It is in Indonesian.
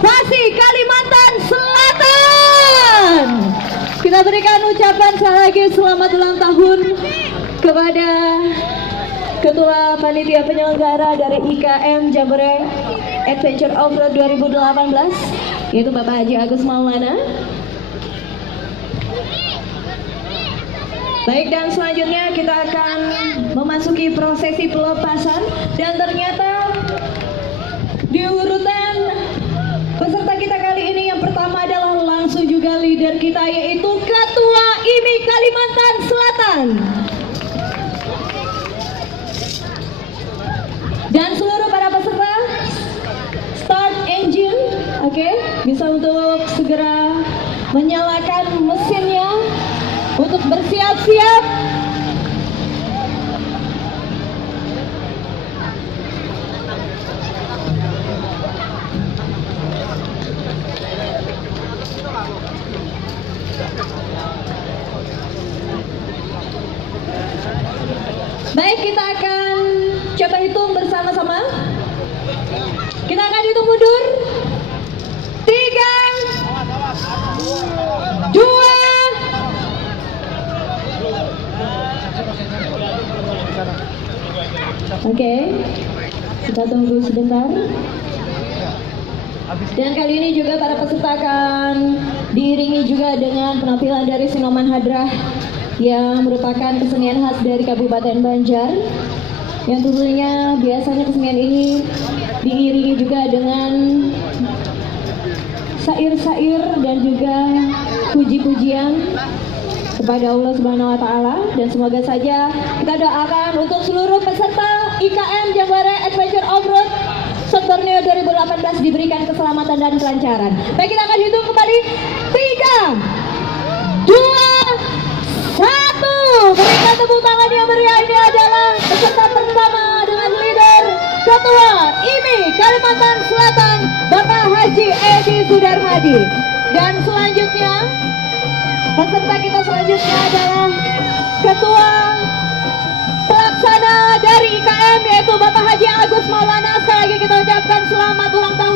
Pasi, Kalimantan Selatan. Kita berikan ucapan sekali lagi selamat ulang tahun kepada Ketua Panitia Penyelenggara dari IKM Jambore Adventure Offroad 2018, yaitu Bapak Haji Agus Maulana. Baik, dan selanjutnya kita akan memasuki prosesi pelepasan, dan ternyata di urutan peserta kita kali ini yang pertama adalah langsung juga leader kita, yaitu Ketua IMI Kalimantan Selatan. Dan seluruh para peserta, start engine, oke, bisa untuk segera menyalakan mesinnya untuk bersiap-siap. Baik, kita akan coba hitung bersama-sama. Kita akan hitung mundur. 3, 2. Oke, kita tunggu sebentar. Dan kali ini juga para peserta akan diiringi juga dengan penampilan dari Sinoman Hadrah yang merupakan kesenian khas dari Kabupaten Banjar, yang tentunya biasanya kesenian ini diiringi juga dengan syair-syair dan juga puji-pujian kepada Allah Subhanahu wa Ta'ala. Dan semoga saja kita doakan untuk seluruh peserta IKM Jambore Adventure Offroad Borneo 2018 diberikan keselamatan dan kelancaran. Baik, kita akan hitung kembali. 3, 2, 1. Berikan tepuk tangan yang meriah. Ini adalah peserta pertama dengan leader Ketua IMI Kalimantan Selatan, Bapak Haji Edi Sudarmadi. Dan selanjutnya, peserta kita selanjutnya adalah Ketua Pelaksana dari IKM, yaitu Bapak Haji Agus Maulana. Sekali lagi kita ucapkan selamat ulang tahun